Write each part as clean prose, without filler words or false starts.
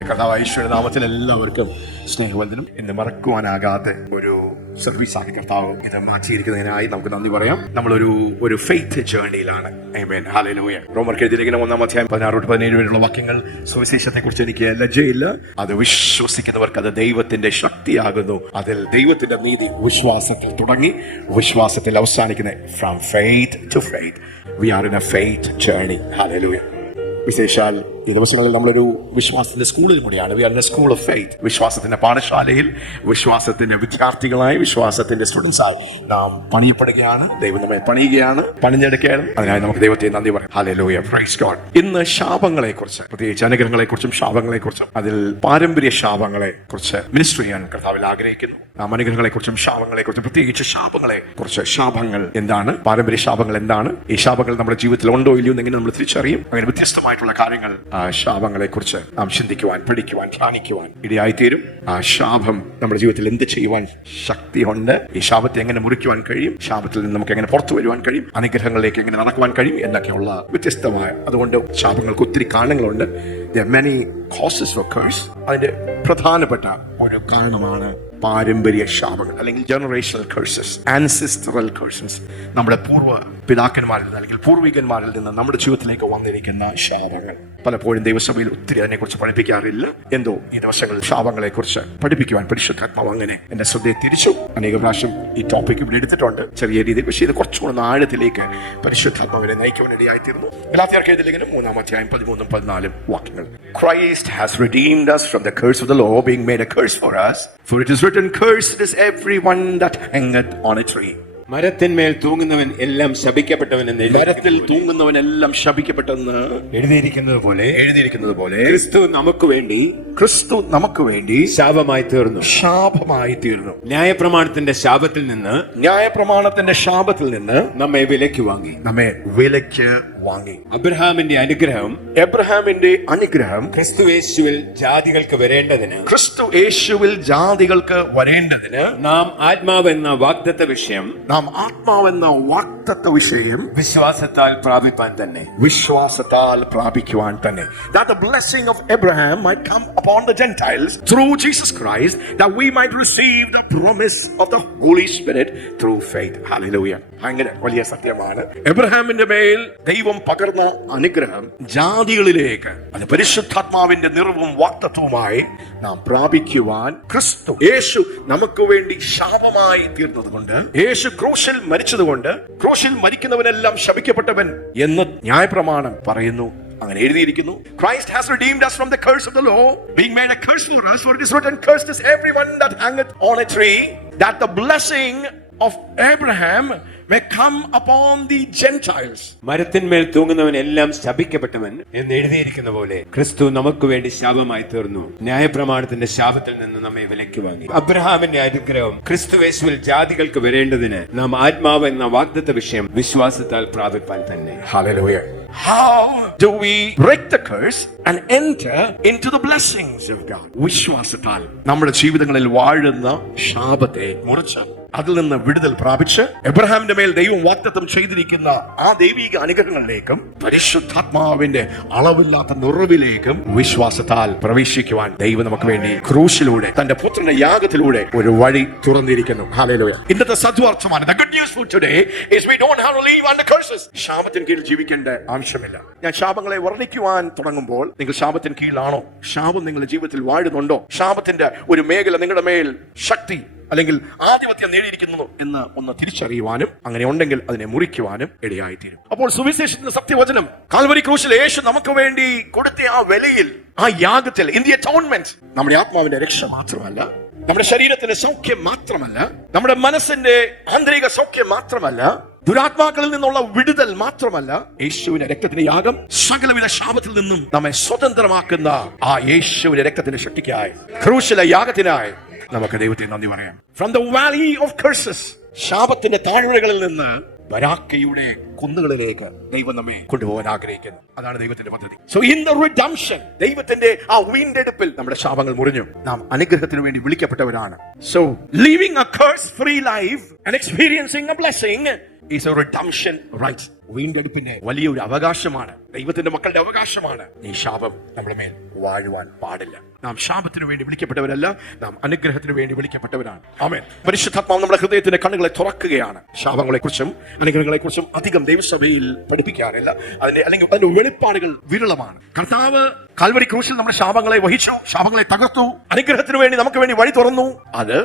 കർത്താവായ യേശുവിന്റെ നാമത്തിൽ എല്ലാവർക്കും സ്നേഹവന്ദനം. ഇന്ന് മറക്കുവാനാകാത്ത ഒരു സർവീസാണ് കർത്താവ് ഇത് മാറ്റിയിരിക്കുന്നതിനായി നമുക്ക് നന്ദി പറയാം. നമ്മളൊരു ഫെയ്ത്ത് ജേർണിയിലാണ്. ആമേൻ, ഹല്ലേലൂയ. റോമർക്ക് എഴുതിയിരിക്കുന്ന 1-ാം അധ്യായം 16-17 വരെയുള്ള വാക്യങ്ങൾ സുവിശേഷത്തെ കുറിച്ച് എനിക്ക് ലജ്ജയില്ല. അത് വിശ്വസിക്കുന്നവർക്ക് അത് ദൈവത്തിന്റെ ശക്തിയാകുന്നു. അതിൽ ദൈവത്തിന്റെ നീതി വിശ്വാസത്തിൽ തുടങ്ങി വിശ്വാസത്തിൽ അവസാനിക്കുന്നത്. From faith to faith we are in a faith journey. Hallelujah. വിശേഷാൽ ഈ ദിവസങ്ങളിൽ നമ്മളൊരു വിശ്വാസത്തിന്റെ സ്കൂളിൽ കൂടിയാണ്. We are in a school of faith. വിശ്വാസത്തിന്റെ പാഠശാലയിൽ വിശ്വാസത്തിന്റെ വിദ്യാർത്ഥികളായി വിശ്വാസത്തിന്റെ സ്റ്റുഡൻസായി നാം പണിയപ്പെടുകയാണ്. ദൈവം നമ്മെ പണിയുകയാണ്, പണിഞ്ഞെടുക്കുകയാണ്. അതിനായി നമുക്ക് ദൈവത്തെ നന്ദി പറയാം. Hallelujah, praise God. ഇന്ന് ശാപങ്ങളെ കുറിച്ച്, പ്രത്യേകിച്ച് അനുഗ്രഹങ്ങളെ കുറിച്ചും ശാപങ്ങളെ കുറിച്ചും അതിൽ പാരമ്പര്യ ശാപങ്ങളെ കുറിച്ച് മിനിസ്റ്റർ ചെയ്യാൻ കർത്താവിൽ ആഗ്രഹിക്കുന്നു. നാം അനുഗ്രഹങ്ങളെ കുറിച്ചും ശാപങ്ങളെ കുറിച്ചും, പ്രത്യേകിച്ച് ശാപങ്ങളെ കുറിച്ച്, ശാപങ്ങൾ എന്താണ്, പാരമ്പര്യ ശാപങ്ങൾ എന്താണ്, ഈ ശാപങ്ങൾ നമ്മുടെ ജീവിതത്തിൽ ഉണ്ടോ ഇല്ലയോ എന്നെങ്ങനെ നമ്മൾ തിരിച്ചറിയും. അങ്ങനെ വ്യത്യസ്തമായിട്ടുള്ള കാര്യങ്ങൾ ശാപങ്ങളെ കുറിച്ച് നാം ചിന്തിക്കുവാൻ, പഠിക്കുവാൻ, ധ്യാനിക്കുവാൻ ഇടയായിത്തീരും. ആ ശാപം നമ്മുടെ ജീവിതത്തിൽ എന്ത് ചെയ്യുവാൻ ശക്തിയുണ്ട്, ഈ ശാപത്തെ എങ്ങനെ മുറിക്കുവാൻ കഴിയും, ശാപത്തിൽ നിന്ന് നമുക്ക് എങ്ങനെ പുറത്തു വരുവാൻ കഴിയും, അനുഗ്രഹങ്ങളിലേക്ക് എങ്ങനെ നടക്കുവാൻ കഴിയും എന്നൊക്കെയുള്ള വ്യത്യസ്തമായ, അതുകൊണ്ട് ശാപങ്ങൾക്ക് ഒത്തിരി കാരണങ്ങളുണ്ട്. There are many causes for curse. അതിന്റെ പ്രധാനപ്പെട്ട ഒരു കാരണമാണ് പാരമ്പര്യ ശാപങ്ങൾ, അല്ലെങ്കിൽ ജനറേഷണൽ കഴ്സസ്, ആൻസിസ്റ്ററൽ കഴ്സസ്. നമ്മുടെ പൂർവ്വ പിതാക്കന്മാരിൽ നിന്ന് അല്ലെങ്കിൽ പൂർവികന്മാരിൽ നിന്ന് നമ്മുടെ ജീവിതത്തിലേക്ക് വന്നിരിക്കുന്ന ശാപങ്ങൾ. പലപ്പോഴും ദൈവസഭയിൽ ഒത്തിരി അതിനെക്കുറിച്ച് പഠിപ്പിക്കാറില്ല. എന്തോ ഈ ദിവസങ്ങളിൽ ശാപങ്ങളെ കുറിച്ച് പഠിപ്പിക്കുവാൻ പരിശുദ്ധാത്മാവ് അങ്ങനെ എന്റെ ശ്രദ്ധയെ തിരിച്ചു. അനേക പ്രാവശ്യം ഈ ടോപ്പിക് ഇവിടെ എടുത്തിട്ടുണ്ട് ചെറിയ രീതിയിൽ. പക്ഷേ ഇത് കുറച്ചുകൂടെ ആഴത്തിലേക്ക് പരിശുദ്ധാത്മാവിനെ നയിക്കുവാൻ ഇടയായിത്തീർന്നു. ഗലാത്യർക്ക് എഴുതിയിരിക്കുന്ന 3-ാം അധ്യായം 13-14 വാക്യങ്ങൾ. Christ has redeemed us from the curse of the law, being made a curse for us. For it is written, cursed is everyone that hangeth on a tree. മരത്തിന്മേൽ തൂങ്ങുന്നവൻ എല്ലാം ശപിക്കപ്പെട്ടവനെന്ന്, മരത്തിൽ തൂങ്ങുന്നവനെല്ലാം ശപിക്കപ്പെട്ടെന്ന് എഴുതിയിരിക്കുന്നത് പോലെ ക്രിസ്തു നമുക്ക് വേണ്ടി ശാപമായി തീർന്നു. ന്യായപ്രമാണത്തിന്റെ ശാപത്തിൽ നിന്ന് നമ്മെ വിലയ്ക്ക് വാങ്ങി. അബ്രഹാമിന്റെ അനുഗ്രഹം ക്രിസ്തുയേശുവിൽ ജാതികൾക്ക് വരേണ്ടതിന് നാം ആത്മാവെന്ന വാഗ്ദത്ത വിഷയം വിശ്വാസത്താൽ പ്രാപിക്കുവാൻ തന്നെ. That the blessing of Abraham might come upon the Gentiles through Jesus Christ, that we might receive the promise of the Holy Spirit through faith. Hallelujah. അങ്ങനെ വലിയ സത്യമാണ്. എബ്രഹാമിന്റെ മേൽ ദൈവം പകർന്ന അനുഗ്രഹം ജാതികളിലേക്ക്, അത് പരിശുദ്ധാത്മാവിന്റെ നിറവും വാഗ്ദത്തവുമായി നാം പ്രാപിക്കുവാൻ ക്രിസ്തു യേശു നമുക്ക് വേണ്ടി ശാപമായി തീർന്നതുകൊണ്ട്, യേശു ക്രൂശിൽ മരിച്ചതുകൊണ്ട്, ക്രൂശിൽ മരിക്കുന്നവനെല്ലാം ശപിക്കപ്പെട്ടവൻ എന്ന് ന്യായപ്രമാണം പറയുന്നു. അങ്ങനെ എഴുതിയിരിക്കുന്നു. Christ has redeemed us from the curse of the law, being made a curse for us, for it is written, cursed is everyone that hangeth on a tree, that the blessing of Abraham may come upon the Gentiles. മരത്തിന്മേൽ തൂങ്ങുന്നവൻ എല്ലാം ശപിക്കപ്പെട്ടവൻ എന്ന് എഴുതിയിരിക്കുന്ന പോലെ ക്രിസ്തു നമുക്ക് വേണ്ടി ശാപമായി തീർന്നു. ന്യായപ്രമാണത്തിന്റെ ശാപത്തിൽ നിന്ന് നമ്മെ വിലയ്ക്ക് വാങ്ങി. അബ്രഹാമിന്റെ അനുഗ്രഹം ക്രിസ്തുയേശുവിൽ ജാതികൾക്ക് വരേണ്ടതിന് നാം ആത്മാവ് എന്ന വാഗ്ദത്ത വിഷയം വിശ്വാസത്താൽ പ്രാപിപ്പാൻ തന്നെ. Hallelujah. How do we break the curse and enter into the blessings of God? വിശ്വാസത്താൽ നമ്മുടെ ജീവിതങ്ങളിൽ വാഴുന്ന ശാപത്തെ മുറിച്ച് അതിൽ നിന്ന് വിടുതൽ പ്രാപിച്ച് എബ്രഹാമിന്റെ മേൽ ദൈവം വാഗ്ദത്തം ചെയ്തിരിക്കുന്ന ആ ദൈവിക അനുഗ്രഹങ്ങളിലേക്കും പരിശുദ്ധാത്മാവിന്റെ അളവില്ലാത്ത നിറവിലേക്കും വിശ്വാസത്താൽ പ്രവേശിക്കുവാൻ ദൈവം നമുക്ക് വേണ്ടി ക്രൂശിലൂടെ തന്റെ പുത്രന്റെ യാഗത്തിലൂടെ ഒരു വഴി തുറന്നിരിക്കുന്നു. ഹല്ലേലൂയ. ഇന്നത്തെ സദ്വാർത്തമാനം, the good news for today is we don't have to live under curses. ശാപത്തിന് കീഴിൽ ജീവിക്കേണ്ട ആവശ്യമില്ല. ഞാൻ ശാപങ്ങളെ വർണ്ണിക്കുവാൻ തുടങ്ങുമ്പോൾ നിങ്ങൾ ശാപത്തിന് കീഴിലാണോ? ശാപം നിങ്ങളുടെ ജീവിതത്തിൽ വാഴുന്നുണ്ടോ? ശാപത്തിന്റെ ഒരു മേഖല നിങ്ങളുടെ മേൽ ശക്തി അല്ലെങ്കിൽ ആധിപത്യം നേടിയിരിക്കുന്നു എന്ന് ഒന്ന് തിരിച്ചറിയുവാനും, അങ്ങനെ ഉണ്ടെങ്കിൽ അതിനെ മുറിക്കുവാനും ഇടയായിത്തീരും. അപ്പോൾ സുവിശേഷത്തിന്റെ സത്യവചനം, കാൽവരി ക്രൂശിൽ യേശു നമുക്ക് വേണ്ടി കൊടുത്ത ആ വിലയിൽ, ആ യാഗത്തിൽ, ഇൻ ദി അറ്റോൺമെന്റ്, നമ്മുടെ ആത്മാവിന്റെ രക്ഷ മാത്രമല്ല, നമ്മുടെ ശരീരത്തിന്റെ സൗഖ്യം മാത്രമല്ല, നമ്മുടെ മനസ്സിന്റെ ആന്തരിക സൗഖ്യം മാത്രമല്ല, ദുരാത്മാക്കളിൽ നിന്നുള്ള വിടുതൽ മാത്രമല്ല, യേശുവിന്റെ രക്തത്തിന്റെ യാഗം സകലവിധ ശാപത്തിൽ നിന്നും നമ്മെ സ്വതന്ത്രമാക്കുന്ന ആ യേശുവിന്റെ രക്തത്തിന്റെ ശക്തിക്കായി, ക്രൂശിലെ യാഗത്തിനായി നമുക്ക് ദൈവത്തെ നന്ദി പറയാം. From the valley of curses, ശാപത്തിന്റെ താഴ്വരകളിൽ നിന്ന് ബരാക്കയുടെ കുന്നുകളിലേക്ക് ദൈവം നമ്മെ കൊണ്ടുപോകാൻ ആഗ്രഹിക്കുന്നു. അതാണ് ദൈവത്തിന്റെ പദ്ധതി. So in the redemption, ദൈവത്തിന്റെ ആ വീണ്ടെടുപ്പിൽ നമ്മുടെ ശാപങ്ങൾ മുറിഞ്ഞു. നാം അനുഗ്രഹത്തിന് വേണ്ടി വിളിക്കപ്പെട്ടവരാണ്. So living a curse free life and experiencing a blessing is a redemption right. വീണ്ടെടുപ്പിന്റെ വലിയൊരു അവകാശമാണ്, ദൈവത്തിന്റെ മക്കളുടെ അവകാശമാണ്. ഈ ശാപം നമ്മുടെ മേൽ വാഴുവാൻ പാടില്ല. നാം ശാപത്തിനു വേണ്ടി വിളിക്കപ്പെട്ടവരല്ല, നാം അനുഗ്രഹത്തിന് വേണ്ടി വിളിക്കപ്പെട്ടവരാണ്. ആമേൻ. പരിശുദ്ധാത്മാവ് നമ്മുടെ ഹൃദയത്തിന്റെ കണ്ണുകളെ തുറക്കുകയാണ്. ശാപങ്ങളെ കുറിച്ചും അനുഗ്രഹങ്ങളെ കുറിച്ചും അധികം ദൈവസഭയിൽ പഠിപ്പിക്കാറില്ല. അതിന്റെ വെളിപ്പാടുകൾ വിരളമാണ്. കർത്താവ് കാൽവരി ക്രൂശിൽ നമ്മുടെ ശാപങ്ങളെ വഹിച്ചു, ശാപങ്ങളെ തകർത്തു, അനുഗ്രഹത്തിന് വേണ്ടി നമുക്ക് വേണ്ടി വഴി തുറന്നു. അത്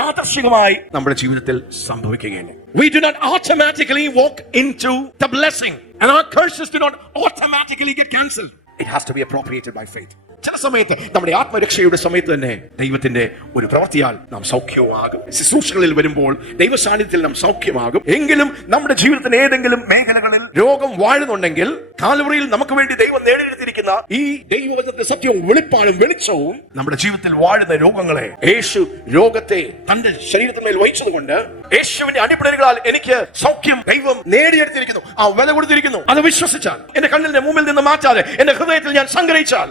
യാദർശികമായി നമ്മുടെ ജീവിതത്തിൽ സംഭവിക്കുകയില്ല. We do not automatically walk into the blessing, and our curses do not automatically get cancelled. It has to be appropriated by faith. ചില സമയത്ത് നമ്മുടെ ആത്മരക്ഷയുടെ സമയത്ത് തന്നെ ദൈവത്തിന്റെ ഒരു പ്രവൃത്തിയാൽ നാം സൗഖ്യമാകും. ശുശ്രൂഷകളിൽ വരുമ്പോൾ ദൈവ സാന്നിധ്യത്തിൽ നാം സൗഖ്യമാകും. എങ്കിലും നമ്മുടെ ജീവിതത്തിന് ഏതെങ്കിലും മേഖലകളിൽ രോഗം വാഴുന്നുണ്ടെങ്കിൽ കാൽവറിയിൽ നമുക്ക് വേണ്ടി ദൈവം നേടിയെടുത്തിരിക്കുന്ന ഈ ദൈവവചനത്തിന്റെ സത്യവും വെളിപ്പാടും വെളിച്ചവും നമ്മുടെ ജീവിതത്തിൽ വാഴുന്ന രോഗങ്ങളെ, യേശു രോഗത്തെ തന്റെ ശരീരത്തിന്മേൽ വഹിച്ചതുകൊണ്ട് യേശുവിന്റെ അടിപ്പിണരുകളാൽ എനിക്ക് സൗഖ്യം ദൈവം നേടിയെടുത്തിരിക്കുന്നു, ആ വില കൊടുത്തിരിക്കുന്നു. അത് വിശ്വസിച്ചാൽ, എന്റെ കണ്ണിന്റെ മുമ്പിൽ നിന്ന് മാറ്റാതെ എന്റെ ഹൃദയത്തിൽ ഞാൻ സംഗ്രഹിച്ചാൽ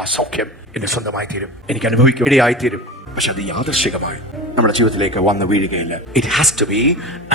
ആ സൗഖ്യം എന്റെ സ്വന്തമായി തീരും, എനിക്ക് അനുഭവിക്കും ഇടയായി തീരും. പക്ഷെ അത് യാദർശികമായി നമ്മുടെ ജീവിതത്തിലേക്ക് വന്ന് വീഴുകയില്ല. It has to be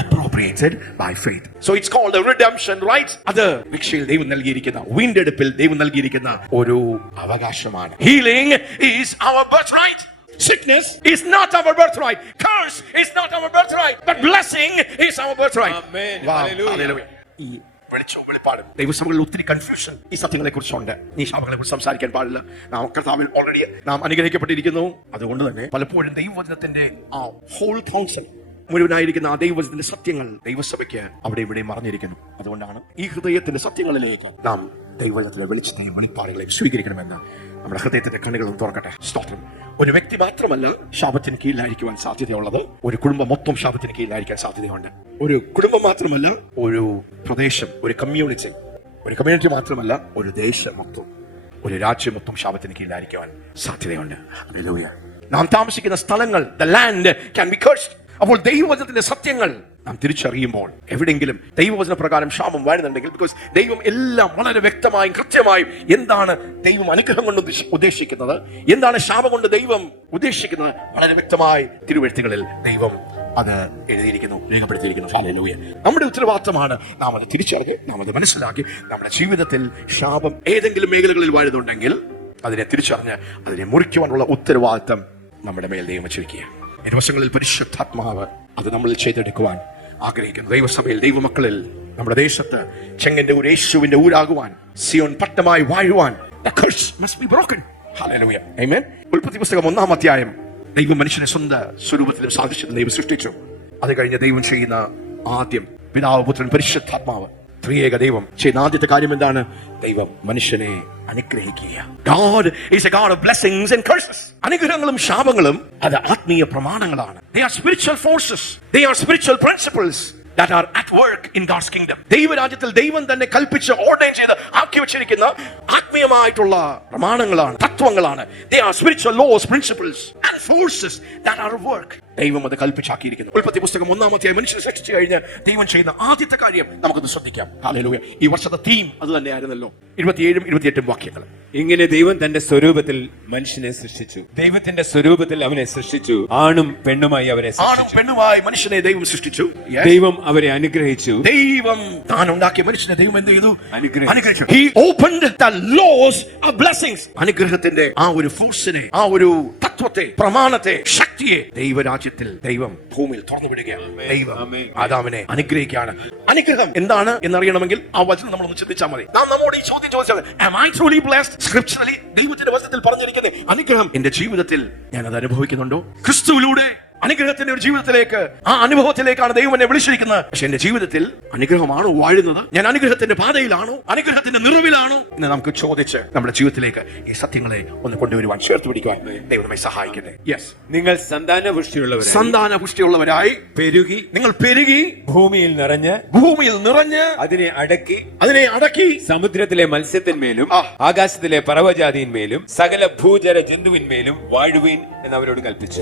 appropriated by faith. So it's called a redemption right. അത് രക്ഷയിൽ ദൈവം നൽകിയിരിക്കുന്ന, വീണ്ടെടുപ്പിൽ ദൈവം നൽകിയിരിക്കുന്ന ഒരു അവകാശമാണ്. Healing is our birthright. Sickness is not our birthright. Curse is not our birthright. But blessing is our birthright. Amen. Wow. Hallelujah. Hallelujah. ഈ വെളിച്ചവും വെളിപ്പാടും ദൈവസഭകളിൽ ഒത്തിരി കൺഫ്യൂഷൻ ഈ സത്യങ്ങളെ കുറിച്ചുണ്ട്. ഈ ശാപങ്ങളെ കുറിച്ച് സംസാരിക്കാൻ പാടില്ല. നാം കർത്താവിൽ ഓൾറെഡി നാം അനുഗ്രഹിക്കപ്പെട്ടിരിക്കുന്നു. അതുകൊണ്ട് തന്നെ പലപ്പോഴും ദൈവവചനത്തിന്റെ ആ ഹോൾ കൗൺസിൽ മുഴുവനായിരിക്കുന്ന ആ ദൈവവചനത്തിന്റെ സത്യങ്ങൾ ദൈവസഭയ്ക്ക് അവിടെ ഇവിടെ മറഞ്ഞിരിക്കുന്നു. അതുകൊണ്ടാണ് ഈ ഹൃദയത്തിന്റെ സത്യങ്ങളിലേക്ക് നാം ദൈവവചനത്തിലെ വെളിച്ചത്തെയും വെളിപ്പാടുകളെയും സ്വീകരിക്കണമെന്ന് നമ്മുടെ ഹൃദയത്തിന്റെ കണ്ണുകളും തുറക്കട്ടെ. സ്തോത്രം. ഒരു വ്യക്തി മാത്രമല്ല ശാപത്തിന് കീഴിലായിരിക്കുവാൻ സാധ്യതയുള്ളത്, ഒരു കുടുംബം മൊത്തം ശാപത്തിന് കീഴിലായിരിക്കാൻ സാധ്യതയുണ്ട്. ഒരു കുടുംബം മാത്രമല്ല, ഒരു പ്രദേശം, ഒരു കമ്മ്യൂണിറ്റി മാത്രമല്ല, ഒരു ദേശം മൊത്തം, ഒരു രാജ്യം മൊത്തം ശാപത്തിന് കീഴിലായിരിക്കുവാൻ സാധ്യതയുണ്ട്. ഹല്ലേലൂയ. നാം താമസിക്കുന്ന സ്ഥലങ്ങൾ, the land can be cursed. അപ്പോൾ ദൈവവചനത്തിന്റെ സത്യങ്ങൾ നാം തിരിച്ചറിയുമ്പോൾ എവിടെയെങ്കിലും ദൈവവചന പ്രകാരം ശാപം വരുന്നുണ്ടെങ്കിൽ, ബിക്കോസ് ദൈവം എല്ലാം വളരെ വ്യക്തമായും കൃത്യമായും എന്താണ് ദൈവം അനുഗ്രഹം കൊണ്ട് ഉദ്ദേശിക്കുന്നത്, എന്താണ് ശാപം കൊണ്ട് ദൈവം ഉദ്ദേശിക്കുന്നത്, വളരെ വ്യക്തമായി തിരുവെഴുത്തുകളിൽ ദൈവം അത് എഴുതിയിരിക്കുന്നു, രേഖപ്പെടുത്തിയിരിക്കുന്നു. ഹല്ലേലൂയ. നമ്മുടെ ഉത്തരവാദിത്തമാണ് നാം അത് തിരിച്ചറിഞ്ഞ്, നാം അത് മനസ്സിലാക്കി, നമ്മുടെ ജീവിതത്തിൽ ശാപം ഏതെങ്കിലും മേഖലകളിൽ വരുന്നുണ്ടെങ്കിൽ അതിനെ തിരിച്ചറിഞ്ഞ് അതിനെ മുറിക്കുവാനുള്ള ഉത്തരവാദിത്തം നമ്മുടെ മേൽ ദൈവം വെച്ചിരിക്കുക. ഇരുവശങ്ങളിൽ പരിശുദ്ധാത്മാവ് അത് നമ്മൾ ചെയ്തെടുക്കുവാൻ ആഗ്രഹിക്കുന്നു. ദൈവസഭയിൽ, ദൈവമക്കളിൽ, നമ്മുടെ ദേശത്ത് ചെങ്ങന്റെ ഊര് യേശുവിന്റെ ഊരാകുവാൻ, സിയോൻ പട്ടമായി വാഴുവാൻ, the curse must be broken. Hallelujah. Amen. ഉൽപ്പത്തി പുസ്തകം 1-ാം അധ്യായം. ദൈവം മനുഷ്യനെ സ്വന്തം സ്വരൂപത്തിലും സാദൃശ്യത്തിലും ദൈവം സൃഷ്ടിച്ചു. അത് കഴിഞ്ഞ് ദൈവം ചെയ്യുന്ന ആദ്യം പിതാവ്, പുത്രൻ, പരിശുദ്ധാത്മാവ്, ത്രിയേക ദൈവം ചെയ്യുന്ന ആദ്യത്തെ കാര്യം എന്താണ്? ദൈവം മനുഷ്യനെ അനുഗ്രഹിക്കുക. God is a God of blessings and curses. അനുഗ്രഹങ്ങളും ശാപങ്ങളും അത് ആത്മീയ പ്രമാണങ്ങളാണ്. They are spiritual forces. They are spiritual principles that are at work in God's kingdom. ദൈവരാജ്യത്തിൽ ദൈവം തന്നെ കൽപ്പിച്ച് ഓർഡർ ചെയ്ത് ആക്കി വെച്ചിരിക്കുന്ന ആത്മീയമായിട്ടുള്ള പ്രമാണങ്ങളാണ്, തത്വങ്ങളാണ്. They are spiritual laws, principles and forces that are at work. ദൈവം അത് കൽപ്പിച്ചാക്കിയിരിക്കുന്നു. ഉൽപ്പത്തി പുസ്തകം 1-ാം അധ്യായം മനുഷ്യനെ സൃഷ്ടിച്ചു കഴിഞ്ഞ് ദൈവം ചെയ്യുന്ന ആദ്യത്തെ കാര്യം നമുക്കൊന്ന് ശ്രദ്ധിക്കാം. ഹല്ലേലൂയ. ഈ വർഷത്തെ തീം അത് തന്നെയായിരുന്നല്ലോ. 27-ഉം 28-ഉം വാക്യങ്ങൾ. ഇങ്ങനെ ദൈവം തന്റെ സ്വരൂപത്തിൽ മനുഷ്യനെ സൃഷ്ടിച്ചു, ദൈവത്തിന്റെ സ്വരൂപത്തിൽ അവനെ സൃഷ്ടിച്ചു, ആണും പെണ്ണുമായി അവരെ ആണും പെണ്ണുമായി മനുഷ്യനെ ദൈവം സൃഷ്ടിച്ചു. ദൈവം അവരെ അനുഗ്രഹിച്ചു. ദൈവം താൻ ഉണ്ടാക്കിയ മനുഷ്യനെ ദൈവം എന്ത് ചെയ്തു? അനുഗ്രഹിച്ചു. He opened the laws of blessings. അനുഗ്രഹത്തിന്റെ ആ ഒരു ഫോഴ്സിനെ, ആ ഒരു തത്വത്തെ, പ്രമാണത്തെ, ശക്തിയെ ദൈവരാജ്യത്തിൽ ദൈവം ഭൂമിയിൽ തുറന്നു വിടുകയാണ്. ദൈവം ആദാമിനെ അനുഗ്രഹിക്കുകയാണ്. അനുഗ്രഹം എന്താണ് എന്നറിയണമെങ്കിൽ ആ വചനം നമ്മളൊന്ന് ചിന്തിച്ചാൽ മതി. നാം നമ്മോട് ഈ ചോദ്യം ചോദിച്ചാൽ, am I truly blessed? Scripturally ദൈവത്തിന്റെ വചനത്തിൽ പറഞ്ഞിരിക്കുന്ന അനുഗ്രഹം എന്റെ ജീവിതത്തിൽ ഞാൻ അത് അനുഭവിക്കുന്നുണ്ടോ? ക്രിസ്തുവിലൂടെ അനുഗ്രഹത്തിന്റെ ഒരു ജീവിതത്തിലേക്ക്, ആ അനുഭവത്തിലേക്കാണ് ദൈവം എന്നെ വിളിച്ചിരിക്കുന്നത്. പക്ഷെ എന്റെ ജീവിതത്തിൽ അനുഗ്രഹമാണോ വാഴുന്നത്? ഞാൻ അനുഗ്രഹത്തിന്റെ പാതയിലാണോ, അനുഗ്രഹത്തിന്റെ നിറവിലാണോ എന്ന് നമുക്ക് ചോദിച്ച് നമ്മുടെ ജീവിതത്തിലേക്ക് ഈ സത്യങ്ങളെ ഒന്ന് കൊണ്ടുവരുവാൻ, ചേർത്ത് പിടിക്കുവാൻ ദൈവം നമ്മെ സഹായിക്കട്ടെ. യെസ്. നിങ്ങൾ സന്താന പുഷ്ടിയുള്ളവരായി പെരുകി, നിങ്ങൾ പെരുകി ഭൂമിയിൽ നിറഞ്ഞ് അതിനെ അടക്കി സമുദ്രത്തിലെ മത്സ്യത്തിന്മേലും ആകാശത്തിലെ പറവജാതിന്മേലും സകല ഭൂചര ജന്തുവിന്മേലും വാഴുവീൻ എന്ന് അവരോട് കൽപ്പിച്ചു.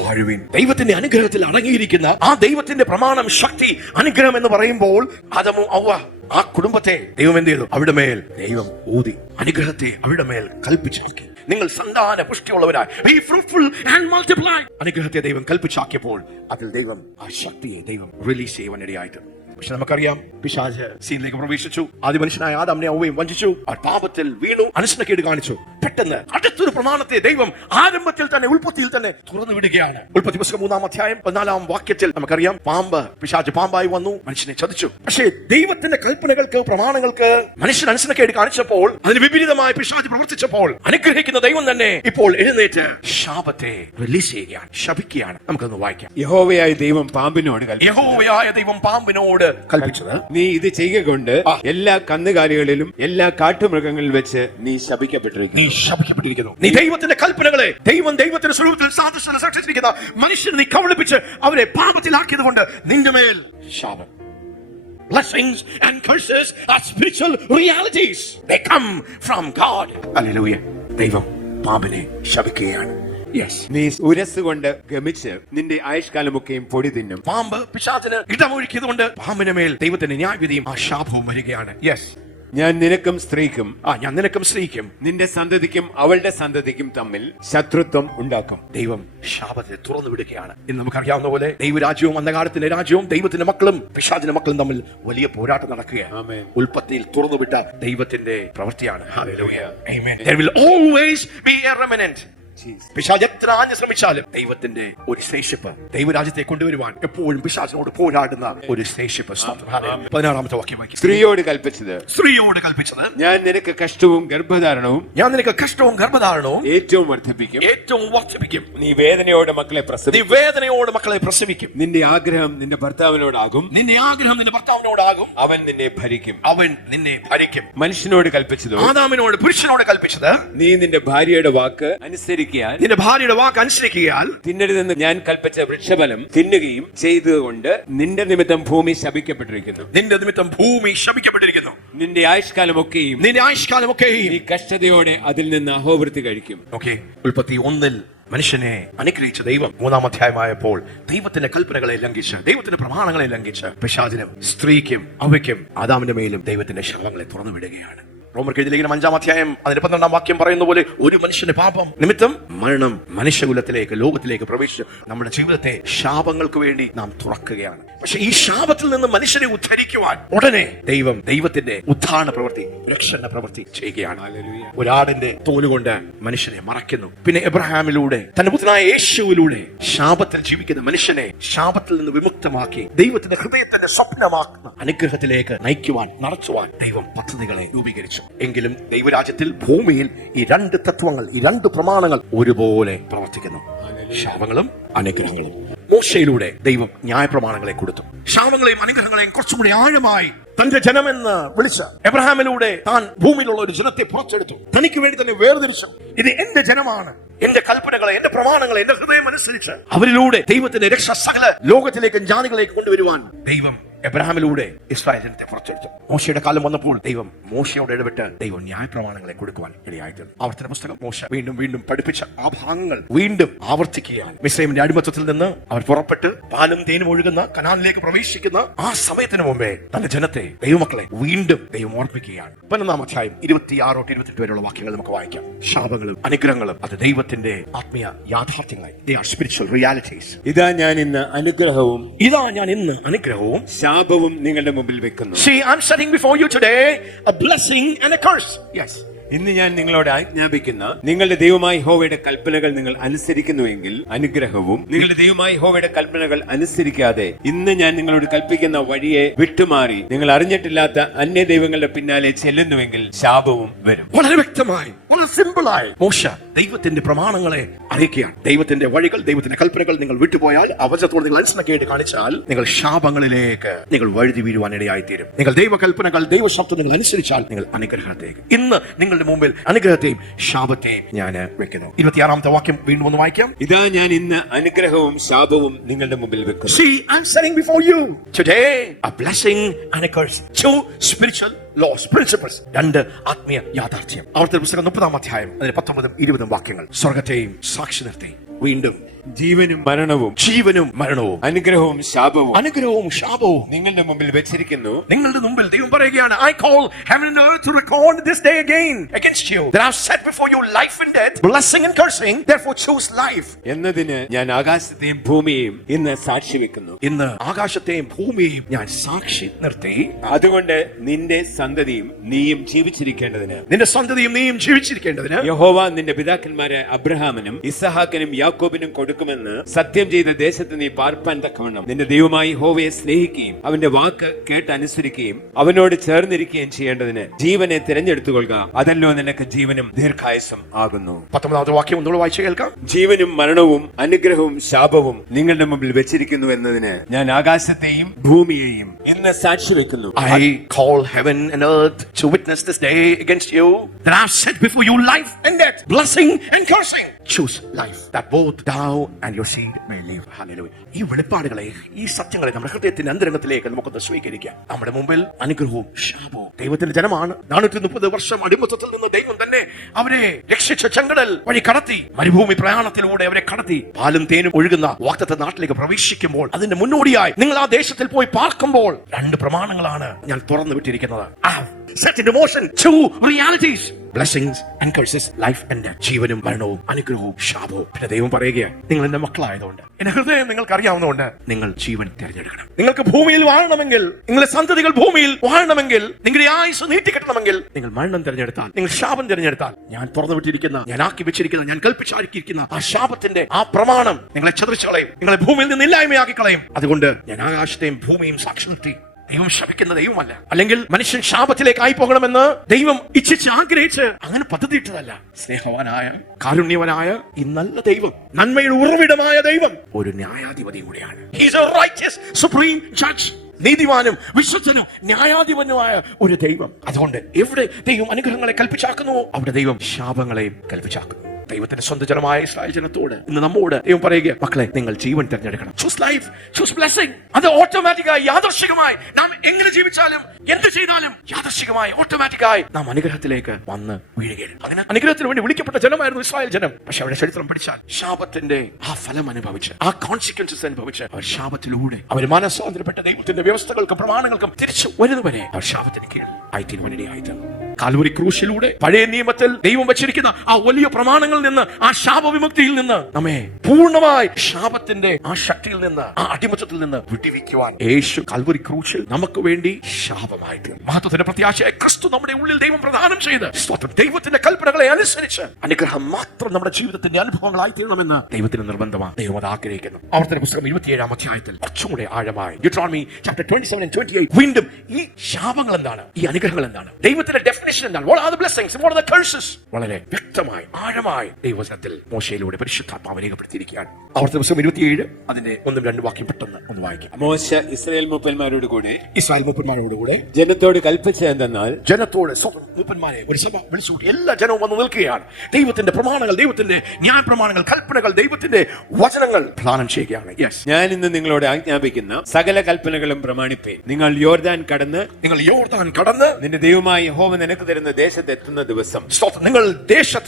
ദൈവത്തിന്റെ അനുഗ്രഹത്തിൽ അടങ്ങിയിരിക്കുന്ന ആ ദൈവത്തിന്റെ പ്രമാണം, ശക്തി, അനുഗ്രഹം എന്ന് പറയുമ്പോൾ ആദമും ഹവ്വ, ആ കുടുംബത്തെ ദൈവം എന്ത് ചെയ്തു? അവിടെ മേൽ ദൈവം ഊതി അനുഗ്രഹത്തെ അവിടെ മേൽ കൽപ്പിച്ചാക്കി. നിങ്ങൾ സന്താന പുഷ്ടിയുള്ളവരായി, be fruitful and multiply. അനുഗ്രഹത്തെ ദൈവം കൽപ്പിച്ചാക്കിയപ്പോൾ അതിൽ ദൈവം ആ ശക്തിയെ ദൈവം റിലീസ് ചെയ്യുവാനിടയായിട്ട് പക്ഷെ നമുക്കറിയാം പിശാച് സീനിലേക്ക് പ്രവേശിച്ചു. ആദ്യ മനുഷ്യനായ ആദാമിനെ ഹവ്വയും വഞ്ചിച്ചു. ആ പാപത്തിൽ വീണു, അനുസരണക്കേട് കാണിച്ചു. പെട്ടെന്ന് അടുത്തൊരു പ്രമാണത്തെ ദൈവം ആരംഭത്തിൽ തന്നെ, ഉൽപ്പത്തിയിൽ തന്നെ തുറന്നു വിടുകയാണ്. ഉൽപ്പത്തി പുസ്തകം 3-ാം അധ്യായം 14-ാം വാക്യത്തിൽ നമുക്കറിയാം, പിശാച് പാമ്പായി വന്നു, മനുഷ്യനെ ചതിച്ചു. പക്ഷേ ദൈവത്തിന്റെ കൽപ്പനകൾക്ക്, പ്രമാണങ്ങൾക്ക് മനുഷ്യൻ അനുസരണക്കേട് കാണിച്ചപ്പോൾ, അതിന് വിപരീതമായി പിശാച് പ്രവർത്തിച്ചപ്പോൾ, അനുഗ്രഹിക്കുന്ന ദൈവം തന്നെ ഇപ്പോൾ എഴുന്നേറ്റ് ശാപത്തെ റിലീസ് ചെയ്യുകയാണ്, ശപിക്കുകയാണ്. നമുക്കൊന്ന് വായിക്കാം. യഹോവയായ ദൈവം പാമ്പിനോട് കൽപ്പിച്ചത്, നീ ഇത് ചെയ്യുക കൊണ്ട് എല്ലാ കന്നുകാലികളിലും എല്ലാ കാട്ടുമൃഗങ്ങളിലും വെച്ച് നീ ശപിക്കപ്പെട്ടിരിക്കുന്നു. നീ ദൈവത്തിന്റെ കൽപ്പനകളെ, ദൈവത്തിന്റെ സ്വരൂപത്തിൽ സാദൃശ്യത്തിൽ സൃഷ്ടിച്ചിരിക്കുന്ന മനുഷ്യനെ നീ കബളിപ്പിച്ച് അവരെ പാപത്തിലാക്കിയത് കൊണ്ട് നിന്റെ മേൽ ശാപം. Blessings and curses are spiritual realities. They come from God. Hallelujah. ദൈവം പാമ്പിനെ ശപിക്കുകയാണ്. നീ ഉരസ് കൊണ്ട് ഗമിച്ച് നിന്റെ ആയുഷ്കാലമൊക്കെയും പൊടി തിന്നും. പാമ്പ് പിശാചിന് ഇടമൊഴുക്കിയത് കൊണ്ട് പാമ്പിന് മേൽ ദൈവത്തിന്റെ ന്യായവിധിയും ആ ശാപവും വരികയാണ്. ഞാൻ നിനക്കും സ്ത്രീക്കും നിന്റെ സന്തതിക്കും അവളുടെ സന്തതിക്കും തമ്മിൽ ശത്രുത്വം ഉണ്ടാക്കും. ദൈവം ശാപത്തെ തുറന്നു വിടുകയാണ്. ഇന്ന് നമുക്കറിയാവുന്ന പോലെ ദൈവരാജ്യവും അന്ധകാരത്തിന്റെ രാജ്യവും ദൈവത്തിന്റെ മക്കളും പിശാചിന്റെ മക്കളും തമ്മിൽ വലിയ പോരാട്ടം നടക്കുകയാണ്. ഉൽപ്പത്തിയിൽ തുറന്നുവിട്ട ദൈവത്തിന്റെ പ്രവൃത്തിയാണ്. There will always be a remnant. പിശാച് എത്ര ആഞ്ഞു ശ്രമിച്ചാലും ദൈവത്തിന്റെ ഒരു ശേഷിപ്പ്, ദൈവരാജ്യത്തെ കൊണ്ടുവരുവാൻ എപ്പോഴും പിശാചിനോട് പോരാടുന്ന ഒരു ശേഷിപ്പ്. 16-ാമത്തെ വാക്യം വായിക്കും. സ്ത്രീയോട് കൽപ്പിച്ചത്, ഞാൻ നിനക്ക് കഷ്ടവും ഗർഭധാരണവും ഏറ്റവും വർദ്ധിപ്പിക്കും. നീ വേദനയോടെ മക്കളെ പ്രസവിക്കും. നിന്റെ ആഗ്രഹം നിന്റെ ഭർത്താവിനോടാകും, അവൻ നിന്നെ ഭരിക്കും. മനുഷ്യനോട് കൽപ്പിച്ചത്, ആദാമിനോട്, പുരുഷനോട് കൽപ്പിച്ചത്, നീ നിന്റെ ഭാര്യയുടെ വാക്ക് അനുസരിക്കുകയാൽ, തിന്നരുതെന്ന് ഞാൻ കൽപ്പിച്ച വൃക്ഷഫലം തിന്നുകയും ചെയ്തതുകൊണ്ട് നിന്റെ നിമിത്തം ഭൂമി ശപിക്കപ്പെട്ടിരിക്കുന്നു. നിന്റെ ആയുഷ്കാലമൊക്കെയും നീ കഷ്ടതയോടെ അതിൽ നിന്ന് അഹോവൃത്തി കഴിക്കും. ഉൽപ്പത്തി 1-ൽ മനുഷ്യനെ അനുഗ്രഹിച്ച ദൈവം 3-ാം അധ്യായമായപ്പോൾ ദൈവത്തിന്റെ കൽപ്പനകളെ ലംഘിച്ച്, ദൈവത്തിന്റെ പ്രമാണങ്ങളെ ലംഘിച്ച് പിശാചിനും സ്ത്രീക്കും അവയ്ക്കും ആദാമിന്റെ മേലും ദൈവത്തിന്റെ ശാപങ്ങളെ തുറന്നു വിടുകയാണ്. റോമർക്കെഴുതിയ 5-ാം അധ്യായം അതിന്റെ 12-ാം വാക്യം പറയുന്ന പോലെ, ഒരു മനുഷ്യന്റെ പാപം നിമിത്തം മരണം മനുഷ്യകുലത്തിലേക്ക്, ലോകത്തിലേക്ക് പ്രവേശിച്ചു. നമ്മുടെ ജീവിതത്തെ ശാപങ്ങൾക്ക് വേണ്ടി നാം തുറക്കുകയാണ്. പക്ഷെ ഈ ശാപത്തിൽ നിന്ന് മനുഷ്യനെ ഉദ്ധരിക്കുവാൻ ഉടനെ ദൈവത്തിന്റെ ഉദ്ധാരണ പ്രവൃത്തി, രക്ഷണ പ്രവൃത്തി ചെയ്യുകയാണ്. ഒരാടിന്റെ തോലുകൊണ്ട് മനുഷ്യനെ മറയ്ക്കുന്നു. പിന്നെ എബ്രഹാമിലൂടെ, തന്റെ പുത്രനായ യേശുവിലൂടെ ശാപത്തിൽ ജീവിക്കുന്ന മനുഷ്യനെ ശാപത്തിൽ നിന്ന് വിമുക്തമാക്കി ദൈവത്തിന്റെ ഹൃദയത്തിന്റെ സ്വപ്നമാക്കുന്ന അനുഗ്രഹത്തിലേക്ക് നയിക്കുവാൻ, നടത്തുവാൻ ദൈവം പദ്ധതികളെ രൂപീകരിച്ചു. എങ്കിലും ദൈവരാജ്യത്തിൽ, ഭൂമിയിൽ ഈ 2 തത്വങ്ങൾ, ഈ 2 പ്രമാണങ്ങൾ ഒരുപോലെ പ്രവർത്തിക്കുന്നു. ശാപങ്ങളും അനുഗ്രഹങ്ങളും. മോശയിലൂടെ ദൈവം ന്യായപ്രമാണങ്ങളെ കൊടുത്തു. ശാപങ്ങളെയും അനുഗ്രഹങ്ങളെയും കുറച്ചുകൂടി ആഴമായി തന്റെ ജനമെന്ന് വിളിച്ച് എബ്രഹാമിലൂടെ താൻ ഭൂമിയിലുള്ള ഒരു ജനത്തെ പുറത്തെടുത്തു. തനിക്ക് വേണ്ടി തന്നെ വേർതിരിച്ചു. ഇത് എന്റെ ജനമാണ്, എന്റെ കൽപ്പനകളെ, എന്റെ പ്രമാണങ്ങളെ, എന്റെ ഹൃദയം അനുസരിച്ച് അവരിലൂടെ ദൈവത്തിന്റെ രക്ഷ സകല ലോകത്തിലേക്കും ജാതികളിലേക്ക് കൊണ്ടുവരുവാൻ ദൈവം എബ്രഹാമിലൂടെ ഇസ്രായേൽ ജനത്തെ പുറത്തെടുത്തു. മോശയുടെ കാലം വന്നപ്പോൾ ദൈവം മോശയോട് ഇടപെട്ട് ദൈവം ന്യായപ്രമാണങ്ങളെ കൊടുക്കുവാൻ ഇടയായിത്തീർന്നു. ആവർത്തന പുസ്തകം മോശ വീണ്ടും പഠിപ്പിച്ച ആ ഭാഗങ്ങൾ വീണ്ടും ആവർത്തിക്കുകയാണ്. മിസ്രൈമിന്റെ അടിമത്തത്തിൽ നിന്ന് അവർ പുറപ്പെട്ട് പാലും തേനും ഒഴുകുന്ന കനാനിലേക്ക് പ്രവേശിക്കുന്ന ആ സമയത്തിന് മുമ്പേ തന്റെ ജനത്തെ, ദൈവമക്കളെ വീണ്ടും ദൈവം ഓർപ്പിക്കുകയാണ്. 11-ാം അധ്യായം 26-28 വരെയുള്ള വാക്യങ്ങൾ നമുക്ക് വായിക്കാം. ശാപങ്ങളും അനുഗ്രഹങ്ങളും അത് ദൈവത്തിന്റെ ആത്മീയ യാഥാർത്ഥ്യങ്ങളായി, സ്പിരിച്വൽ റിയാലിറ്റീസ്. ഇതാ ഞാൻ ഇന്ന് അനുഗ്രഹവും ശാപവും നിങ്ങളുടെ മുമ്പിൽ വെക്കുന്നു. See, I'm setting before you today a blessing and a curse. Yes. ഇന്ന് ഞാൻ നിങ്ങളോട് ആജ്ഞാപിക്കുന്ന നിങ്ങളുടെ ദൈവമായ യഹോവയുടെ കൽപ്പനകൾ നിങ്ങൾ അനുസരിക്കുന്നുവെങ്കിൽ അനുഗ്രഹവും, നിങ്ങളുടെ ദൈവമായ യഹോവയുടെ കൽപ്പനകൾ അനുസരിക്കാതെ ഇന്ന് ഞാൻ നിങ്ങളോട് കൽപ്പിക്കുന്ന വഴിയെ വിട്ടുമാറി നിങ്ങൾ അറിഞ്ഞിട്ടില്ലാത്ത അന്യ ദൈവങ്ങളുടെ പിന്നാലെ ചെല്ലുന്നുവെങ്കിൽ ശാപവും വരും. വളരെ വ്യക്തമായി, വളരെ സിമ്പിളായി മോശ ദൈവത്തിന്റെ പ്രമാണങ്ങളെ അറിയിക്കുകയാണ്. ദൈവത്തിന്റെ വഴികൾ, ദൈവത്തിന്റെ കൽപ്പനകൾ നിങ്ങൾ വിട്ടുപോയാൽ, അവസരത്തോട് നിങ്ങൾ അനുസരണക്കേട് കാണിച്ചാൽ, നിങ്ങൾ ശാപങ്ങളിലേക്ക് നിങ്ങൾ വഴുതി വീഴുവാൻ ഇടയായിത്തീരും. നിങ്ങൾ ദൈവകൽപ്പനകൾ, ദൈവശബ്ദം നിങ്ങൾ അനുസരിച്ചാൽ നിങ്ങൾ അനുഗ്രഹത്തേക്ക്. ഇന്ന് നിങ്ങളുടെ മുമ്പിൽ അനുഗ്രഹത്തെയും ശാപത്തെയും ഞാൻ വെക്കുന്നു. 26-ാമത്തെ വാക്യം വീണ്ടും ഒന്ന് വായിക്കാം. ഇതാ ഞാൻ ഇന്ന് അനുഗ്രഹവും ശാപവും നിങ്ങളുടെ മുമ്പിൽ വെക്കുന്നു. See, I'm setting before you today a blessing and a curse. 2 spiritual laws, principles. 2 ആത്മീയ യാഥാർത്ഥ്യം. ആവർത്തന പുസ്തകം 30-ാം അധ്യായം അതിന്റെ 19-20 വാക്യങ്ങൾ. സ്വർഗ്ഗത്തെയും സാക്ഷി നിർത്തി വീണ്ടും ജീവനും മരണവും അനുഗ്രഹവും ശാപവും നിങ്ങളുടെ മുമ്പിൽ വെച്ചിരിക്കുന്നു. നിങ്ങളുടെ മുമ്പിൽ ദൈവം പറയുകയാണ്, I call heaven and earth to record this day again against you. That I have set before you life and death, blessing and cursing. Therefore choose life. എന്നതിന് ഞാൻ ആകാശത്തെയും ഭൂമിയെയും ഇന്ന് സാക്ഷി വെക്കുന്നു. ഇന്ന് ആകാശത്തെയും ഭൂമിയെയും ഞാൻ സാക്ഷി നിർത്തി. അതുകൊണ്ട് നിന്റെ സന്തതിയും നീയും ജീവിച്ചിരിക്കേണ്ടതിന് യഹോവ നിന്റെ പിതാക്കന്മാരെ അബ്രഹാമിനും ഇസ്ഹാക്കിനും യാക്കോബിനും കൊടുക്കുമെന്ന് സത്യം ചെയ്ത ദേശത്ത് നീ പാർപ്പാൻ തക്കവണ്ണം നിന്റെ ദൈവമായി യഹോവയെ സ്നേഹിക്കുകയും അവന്റെ വാക്ക് കേട്ട് അനുസരിക്കുകയും അവനോട് ചേർന്നിരിക്കുകയും ചെയ്യേണ്ടതിന് ജീവനെ തിരഞ്ഞെടുത്തുകൊള്ളുക. അതല്ലോ നിനക്ക് ജീവനും ദീർഘായുസ്സും ആകുന്നു. 19ാമത്തെ വാക്യം ഒന്നുകൂടെ വായിച്ചു കേൾക്കാം. ജീവനും മരണവും അനുഗ്രഹവും ശാപവും നിങ്ങളുടെ മുമ്പിൽ വെച്ചിരിക്കുന്നു എന്നതിന് ഞാൻ ആകാശത്തെയും ഭൂമിയെയും ഇന്ന് സാക്ഷി വെക്കുന്നു. I call heaven and earth to witness this day against you, that I have set before you life and death, blessing and cursing. Choose life, that both thou and your seed may live. Hallelujah. ഈ വെളിപ്പാടുകളെ, ഈ സത്യങ്ങളെ നമ്മുടെ ഹൃദയത്തിന്റെ അന്തരംഗത്തിലേക്ക് നമുക്കൊന്ന് സ്വീകരിക്കാം. നമ്മുടെ മുമ്പിൽ അനുഗ്രഹവും ശാപവും. ദൈവത്തിന്റെ ജനമാണ്. 430 വർഷം അടിമത്തത്തിൽ നിന്ന് ദൈവം തന്നെ അവരെ രക്ഷിച്ച ചെങ്കടൽ വഴി കടത്തി, മരുഭൂമി പ്രയാണത്തിലൂടെ അവരെ കടത്തി, പാലും തേനും ഒഴുകുന്ന വാഗ്ദത്ത നാട്ടിലേക്ക് പ്രവേശിക്കുമ്പോൾ അതിന്റെ മുന്നോടിയായി നിങ്ങൾ ആ ദേശത്തിൽ പോയി പാർക്കുമ്പോൾ 2 പ്രമാണങ്ങളാണ് ഞാൻ തുറന്നു വിട്ടിരിക്കുന്നത്. I have set into motion 2 realities, blessings and curses, life and death. ജീവനും മരണവും അനുഗ്രഹവും ശാപവും. പിന്നെ ദൈവം പറയുകയാണ്, നിങ്ങൾ എന്റെ മക്കളായതുകൊണ്ട്, എന്റെ ഹൃദയം നിങ്ങൾക്ക് അറിയാവുന്നതുകൊണ്ട് നിങ്ങൾ ജീവൻ തിരഞ്ഞെടുക്കണം. നിങ്ങൾക്ക് ഭൂമിയിൽ വാഴണമെങ്കിൽ, നിങ്ങളുടെ സന്തതികൾ ഭൂമിയിൽ വാഴണമെങ്കിൽ, നിങ്ങളുടെ ആയുസ് നീട്ടിക്കിട്ടണമെങ്കിൽ നിങ്ങൾ മരണം തിരഞ്ഞെടുത്താൽ, നിങ്ങൾ ശാപം തിരഞ്ഞെടുത്താൽ, ഞാൻ തുറന്നു വിട്ടിരിക്കുന്ന, ഞാൻ ആക്കി വെച്ചിരിക്കുന്ന, ഞാൻ കൽപ്പിച്ചാക്കിയിരിക്കുന്ന ആ ശാപത്തിന്റെ ആ പ്രമാണം നിങ്ങളെ ചതറിച്ചു കളയും, നിങ്ങളെ ഭൂമിയിൽ നിന്ന് ഇല്ലായ്മയാക്കി കളയും. അതുകൊണ്ട് ഞാൻ ആകാശത്തെയും ഭൂമിയും സാക്ഷി നിർത്തി. ദൈവം ശപിക്കുന്ന ദൈവമല്ല, അല്ലെങ്കിൽ മനുഷ്യൻ ശാപത്തിലേക്ക് ആയി പോകണമെന്ന് ദൈവം ഇച്ഛിച്ച് ആഗ്രഹിച്ച് അങ്ങനെ പദ്ധതിയിട്ടതല്ല. സ്നേഹവാനായ, കാരുണ്യവനായ ഈ നല്ല ദൈവം, നന്മയുടെ ഉറവിടമായ ദൈവം ഒരു ന്യായാധിപതി കൂടിയാണ്. He is a righteous supreme judge. നീതിമാനും വിശുദ്ധനും ന്യായാധിപനുമായ ഒരു ദൈവം. അതുകൊണ്ട് എവിടെ ദൈവം അനുഗ്രഹങ്ങളെ കൽപ്പിച്ചാക്കുന്നു, അവിടെ ദൈവം ശാപങ്ങളെയും കൽപ്പിച്ചാക്കുന്നു. ദൈവത്തിന്റെ സ്വന്തം ജനമായ ഇസ്രായേൽ ജനത്തോട് ഇന്ന് നമ്മോട് ദൈവം പറയുക, മക്കളെ നിങ്ങൾ ജീവൻ തിരഞ്ഞെടുക്കണം. Choose life, choose blessing. അത് ഓട്ടോമാറ്റിക്കായി, യാദർശികമായി നാം എങ്ങനെ ജീവിച്ചാലും എന്ത് ചെയ്താലും യാദർശികമായി, ഓട്ടോമാറ്റിക്കായി നാം അനുഗ്രഹത്തിലേക്ക് വന്ന് വീഴുകയാണ്. അങ്ങനെ അനുഗ്രഹത്തിന് വേണ്ടി വിളിക്കപ്പെട്ട ജനമായിരുന്നു ഇസ്രായേൽ ജനം. പക്ഷെ അവരുടെ ചരിത്രം പഠിച്ചാൽ ശാപത്തിന്റെ ആ ഫലം അനുഭവിച്ച്, ആ കോൺസിക്വൻസസ് അനുഭവിച്ച് അവർ ശാപത്തിലൂടെ അവർ മനസ്വാതന്ത്ര്യപ്പെട്ട ദൈവത്തിന്റെ വ്യവസ്ഥകൾക്കും പ്രമാണങ്ങൾക്കും തിരിച്ചു വരുന്നവരെ അവർ ശാപത്തിന് കീഴിൽ ആയിത്തീരുവാനിടയായിട്ട് കാൽവരി ക്രൂശിലൂടെ പഴയ നിയമത്തിൽ ദൈവം വെച്ചിരിക്കുന്ന ആ വലിയ പ്രമാണങ്ങളിൽ നിന്ന്, ആ ശാപവിമുക്തിയിൽ നിന്ന് നമ്മെ പൂർണ്ണമായി ശാപത്തിന്റെ ആ ശക്തിയിൽ നിന്ന്, ആ അടിമത്തത്തിൽ നിന്ന് വിടുവിക്കുവാൻ യേശു കാൽവരി ക്രൂശിൽ നമുക്ക് വേണ്ടി ശാപമായിട്ട് മഹത്വത്തിന്റെ പ്രത്യാശയായ ക്രിസ്തു നമ്മുടെ ഉള്ളിൽ ദൈവം പ്രദാനം ചെയ്ത് ദൈവത്തിന്റെ കൽപ്പനകളെ അനുസരിച്ച് അനുഗ്രഹം മാത്രം നമ്മുടെ ജീവിതത്തിന്റെ അനുഭവങ്ങളായി തീരണമെന്ന് ദൈവത്തിന് നിർബന്ധമാണ്. ദൈവം അത് ആഗ്രഹിക്കുന്നു. ആവർത്തന പുസ്തകം 27-ാം അധ്യായത്തിൽ കുറച്ചുകൂടെ ആഴമായി Deuteronomy chapter 27 and 28 വീണ്ടും ഈ ശാപങ്ങൾ എന്താണ്, ഈ അനുഗ്രഹങ്ങൾ എന്താണ്, ദൈവത്തിന്റെ ഡെഫിനിഷൻ എന്താണ്, what are the blessings, what are the curses, വളരെ വ്യക്തമായി ആഴമായി ദൈവവചനത്തിൽ മോശയിലൂടെ പരിശുദ്ധാത്മാവ് രേഖപ്പെടുത്തിയിരിക്കുകയാണ്. ആവർത്തന പുസ്തകം 27 അതിന്റെ 1-2 വാക്യം പെട്ടെന്ന് ഒന്ന് വായിക്കാം. മോശ ഇസ്രായേൽ മൂപ്പന്മാരോടുകൂടെ ജനത്തോട് കൽപ്പിച്ചത് എന്തെന്നാൽ, ജനത്തോട് മൂപ്പന്മാരെ ഒരു സഭ വിളിച്ചുകൂട്ടി എല്ലാ ജനവും വന്ന് നിൽക്കുകയാണ്. ദൈവത്തിന്റെ പ്രമാണങ്ങൾ, ദൈവത്തിന്റെ ന്യായ പ്രമാണങ്ങൾ, കൽപ്പനകൾ, ദൈവത്തിന്റെ വചനങ്ങൾ പ്രദാനം ചെയ്യുകയാണ്. ഞാൻ ഇന്ന് നിങ്ങളോട് ആജ്ഞാപിക്കുന്ന സകല കൽപ്പനകളും പ്രമാണിപ്പേ. നിങ്ങൾ യോർദാൻ കടന്ന് നിന്റെ ദൈവമായ യഹോവ നിനക്ക് തരുന്ന ദേശത്ത് എത്തുന്ന ദിവസം,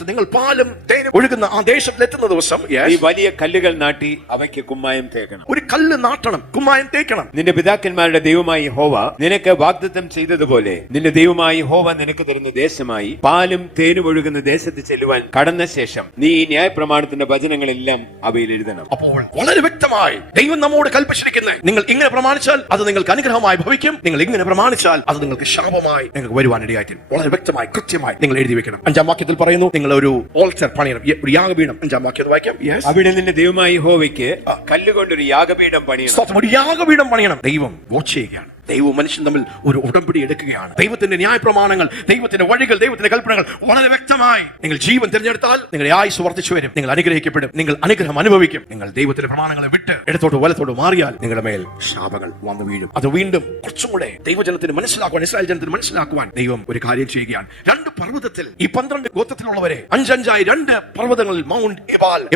നിങ്ങൾ പാലും തേനും ഒഴുകുന്ന ആ ദേശത്തിൽ എത്തുന്ന ദിവസം ഈ വലിയ കല്ലുകൾ നാട്ടി അവയ്ക്ക് കുമ്മായം തേക്കണം. ഒരു കല്ല് നാട്ടണം, കുമ്മായം തേക്കണം. നിന്റെ പിതാക്കന്മാരുടെ ദൈവമായ യഹോവ നിനക്ക് വാഗ്ദത്തം ചെയ്തതുപോലെ നിന്റെ ദൈവമായ യഹോവ നിനക്ക് തരുന്ന ദേശമായി പാലും തേനും ഒഴുകുന്ന ദേശത്ത് ചെല്ലുവാൻ കടന്ന ശേഷം നീ ഈ ന്യായ പ്രമാണത്തിന്റെ വചനങ്ങളെല്ലാം അവയിൽ എഴുതണം. അപ്പോൾ വളരെ വ്യക്തമായി ദൈവം നമ്മോട് കൽപ്പിച്ചിരിക്കുന്നത്, നിങ്ങൾ ഇങ്ങനെ പ്രമാണിച്ചാൽ അത് നിങ്ങൾക്ക് അനുഗ്രഹമായി ഭവിക്കും, നിങ്ങൾ ഇങ്ങനെ പ്രമാണിച്ചാൽ അത് നിങ്ങൾക്ക് ശാപമായി നിങ്ങൾക്ക് വരുവാനിടയായിട്ട് വളരെ വ്യക്തമായി കൃത്യമായി നിങ്ങൾ എഴുതി വെക്കണം. 5-ാം വാക്യത്തിൽ പറയുന്നു, നിങ്ങൾ ഒരു ഓൾട്ടർ പണിയണം, ഒരു യാഗപീഠം. 5-ാം വാക്യം വായിക്കാം. അവിടെ നിന്റെ ദൈവമായ യഹോവയ്ക്ക് കല്ലുകൊണ്ടൊരു യാഗപീഠം പണിയണം. ഒരു യാഗപീഠം പണിയണം. ദൈവം വാച്ച് ചെയ്യുകയാണ്. ദൈവവും മനുഷ്യൻ തമ്മിൽ ഒരു ഉടമ്പടി എടുക്കുകയാണ്. ദൈവത്തിന്റെ ന്യായ പ്രമാണങ്ങൾ, ദൈവത്തിന്റെ വഴികൾ, ദൈവത്തിന്റെ കൽപ്പനകൾ വളരെ വ്യക്തമായി നിങ്ങൾ ജീവൻ തിരഞ്ഞെടുത്താൽ നിങ്ങളുടെ ആയുസ് വർദ്ധിച്ചു വരും, നിങ്ങൾ അനുഗ്രഹിക്കപ്പെടും, നിങ്ങൾ അനുഗ്രഹം അനുഭവിക്കും. നിങ്ങൾ ദൈവത്തിന്റെ പ്രമാണങ്ങളെ വിട്ട് ഇടത്തോട്ട് വലത്തോട്ട് മാറിയാൽ നിങ്ങളുടെ മേൽ ശാപങ്ങൾ വന്നു വീഴും. അത് വീണ്ടും കുറച്ചും കൂടെ ദൈവജനത്തിന് മനസ്സിലാക്കുവാൻ, ഇസ്രായേൽ ജനത്തിന് മനസ്സിലാക്കുവാൻ ദൈവം ഒരു കാര്യം ചെയ്യുകയാണ്. 2 പർവ്വതത്തിൽ ഈ 12 ഗോത്രത്തിലുള്ളവരെ 5-5 2 പർവ്വതങ്ങളിൽ, മൗണ്ട്